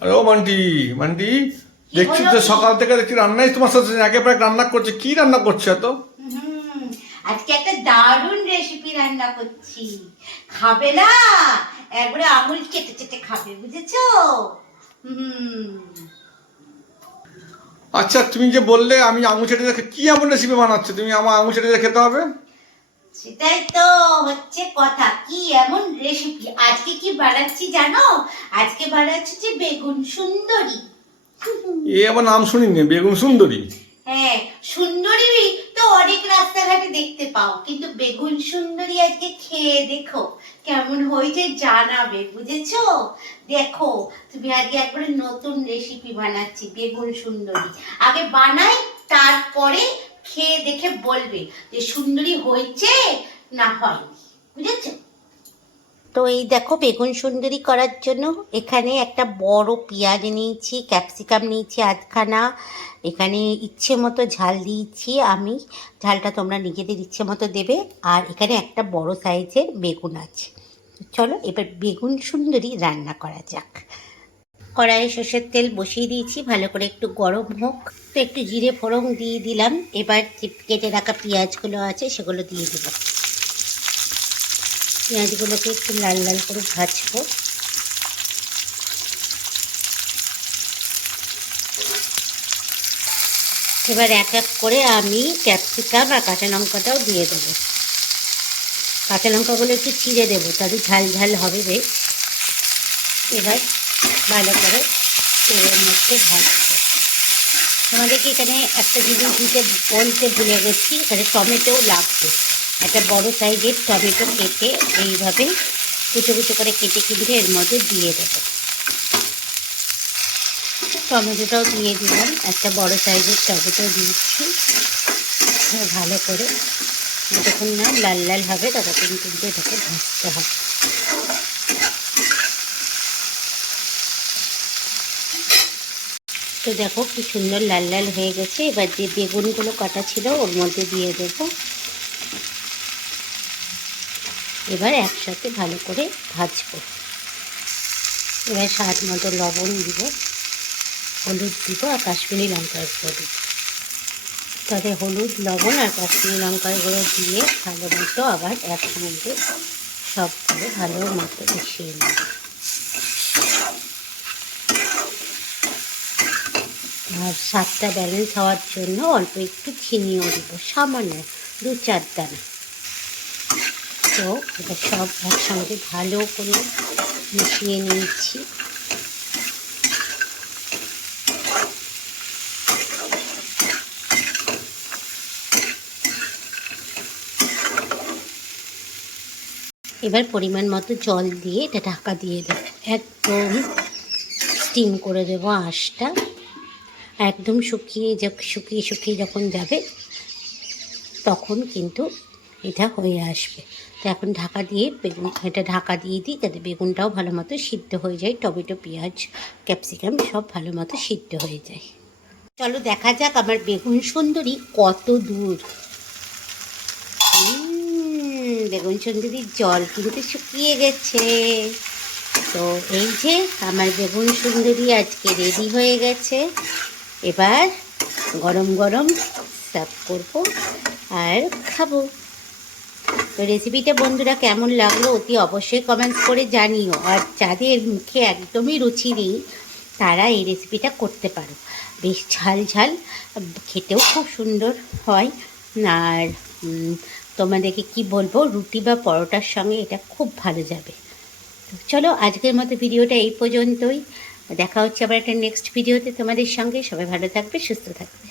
আরে ও মান্টি, মান্টি, কি দেখছি হলো তো কি? সকাল থেকে দেখছি রান্নাই তোমার সাথে একেবারে রান্না করছে। কি রান্না করছে এত? হুম, আজকে একটা দারুণ রেসিপি রান্না করছি। খাবে না? একবারে আঙুল চেটে চেটে খাবে, বুঝেছো? হুম। আচ্ছা, তুমি যে বললে আমি আঙুল চেটে দেখে কি এমন রেসিপি বানাচ্ছো তুমি? আমার আঙুল চেটে খেতে হবে? সেটাই তো হচ্ছে কথা। কি এমন রেসিপি আজকে কি বানাচ্ছি জানো? আজকে বানাচ্ছি যে বেগুন সুন্দরী। এ আমার নাম শুনিনি, বেগুন সুন্দরী। হ্যাঁ, সুন্দরী তো অনেক রাস্তাঘাটে দেখতে পাও, কিন্তু বেগুন সুন্দরী আজকে খেয়ে দেখো কেমন হয়েছে, জানাবে, বুঝেছো? দেখো, তুমি আজকে একবারে নতুন রেসিপি বানাচ্ছি বেগুন সুন্দরী। আগে বানাই, তারপরে খেয়ে দেখে বলবে যে সুন্দরী হয়েছে না হয়নি, বুঝেছো? তো এই দেখো, বেগুন সুন্দরী করার জন্য এখানে একটা বড় পেঁয়াজ নিয়েছি, ক্যাপসিকাম নিয়েছি আধখানা। এখানে ইচ্ছে মতো ঝাল দিয়েছি আমি, ঝালটা তোমরা নিজেদের ইচ্ছে মতো দেবে। আর এখানে একটা বড় সাইজের বেগুন আছে। চলো এবার বেগুন সুন্দরী রান্না করা যাক। কড়াইয়ে সর্ষের তেল বসিয়ে দিয়েছি, ভালো করে একটু গরম হোক। তো একটু জিরে ফোড়ন দিয়ে দিলাম। এবার যে কেটে রাখা পেঁয়াজগুলো আছে সেগুলো দিয়ে দিলাম। পেঁয়াজগুলোকে একটু লাল লাল করে ভাজবো। এবার এক এক করে আমি ক্যাপসিকাম আর কাঁচা লঙ্কাটাও দিয়ে দেবো। কাঁচা লঙ্কাগুলো একটু চিড়ে দেবো, তাদের ঝাল ঝাল হবে বেশ। এবার ভালো করে তেলের মধ্যে ভাজবো। তোমাদেরকে এখানে একটা জিনিস বলতে ভুলে গেছি, এখানে টমেটোও লাগবে। একটা বড় সাইজের টমেটো কেটে এইভাবে কুচো কুচো করে কেটে কিন্তু এর মধ্যে দিয়ে দেবো। টমেটোটাও দিয়ে দিলাম, একটা বড় সাইজের টমেটো দিচ্ছি। ভালো করে যতক্ষণ না লাল লাল হবে ততক্ষণ কিন্তু এটাকে ভাজতে হবে। তো দেখো কি সুন্দর লাল লাল হয়ে গেছে। এবার যে বেগুনগুলো কাটা ছিল ওর মধ্যে দিয়ে দেবো। এবার একসাথে ভালো করে ভাজবো। এবার স্বাদ মতো লবণ দিব, হলুদ দিব আর কাশ্মীরি লঙ্কার গুঁড়ো দিব। তাতে হলুদ, লবণ আর কাশ্মীরি লঙ্কার গুঁড়ো দিয়ে ভালো মতো আবার একসঙ্গে সবগুলো ভালো মতো মিশিয়ে নেব। আর স্বাদটা ব্যালেন্স হওয়ার জন্য অল্প একটু চিনিও দিব, সামান্য 2-4 দানা। তো এটা সব একসঙ্গে ভালো করে মিশিয়ে নিয়েছি। এবার পরিমাণ মতো জল দিয়ে এটা ঢাকা দিয়ে দেবো। একদম স্টিম করে দেবো আঁশটা। একদম শুকিয়ে যখন যাবে তখন কিন্তু এটা হয়ে আসবে। তো এখন ঢাকা দিয়ে এটা ঢাকা দিয়ে দিই, যাতে বেগুনটাও ভালো মতো সিদ্ধ হয়ে যায়, টমেটো, পেঁয়াজ, ক্যাপসিকাম সব ভালো মতো সিদ্ধ হয়ে যায়। চলো দেখা যাক আমার বেগুন সুন্দরী কত দূর। বেগুন সুন্দরীর জল কিন্তু শুকিয়ে গেছে। তো এই যে আমার বেগুন সুন্দরী আজকে রেডি হয়ে গেছে। এবার গরম গরম সার্ভ করবো আর খাবো। তো রেসিপিটা বন্ধুরা কেমন লাগলো অতি অবশ্যই কমেন্টস করে জানিও। আর যাদের মুখে একদমই রুচি নেই তারা এই রেসিপিটা করতে পারো। বেশ ঝাল ঝাল, খেতেও খুব সুন্দর হয়। আর তোমাদেরকে কি বলবো, রুটি বা পরোটার সঙ্গে এটা খুব ভালো যাবে। তো চলো আজকের মতো ভিডিওটা এই পর্যন্তই। দেখা হচ্ছে আবার একটা নেক্সট ভিডিওতে তোমাদের সঙ্গে। সবাই ভালো থাকবে, সুস্থ থাকবে।